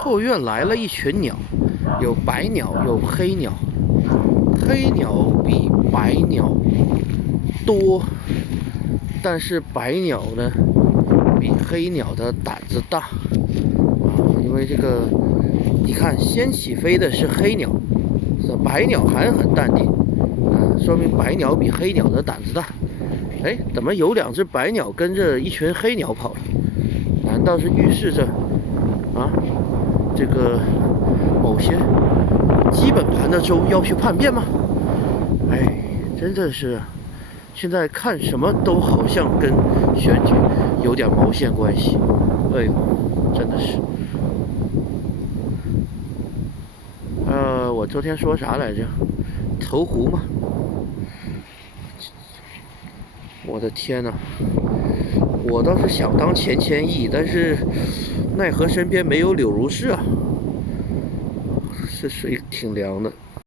后院来了一群鸟，有白鸟，有黑鸟。黑鸟比白鸟多，但是白鸟呢，比黑鸟的胆子大啊。因为这个，你看，先起飞的是黑鸟，白鸟还很淡定，说明白鸟比黑鸟的胆子大。哎，怎么有2只白鸟跟着一群黑鸟跑了？难道是预示着啊，这个某些基本盘的州要去叛变吗？哎，真的是，现在看什么都好像跟选举有点毛线关系。哎呦，真的是。我昨天说啥来着？投湖嘛。我的天呐，我倒是想当钱谦益，但是奈何身边没有柳如是啊。这水挺凉的。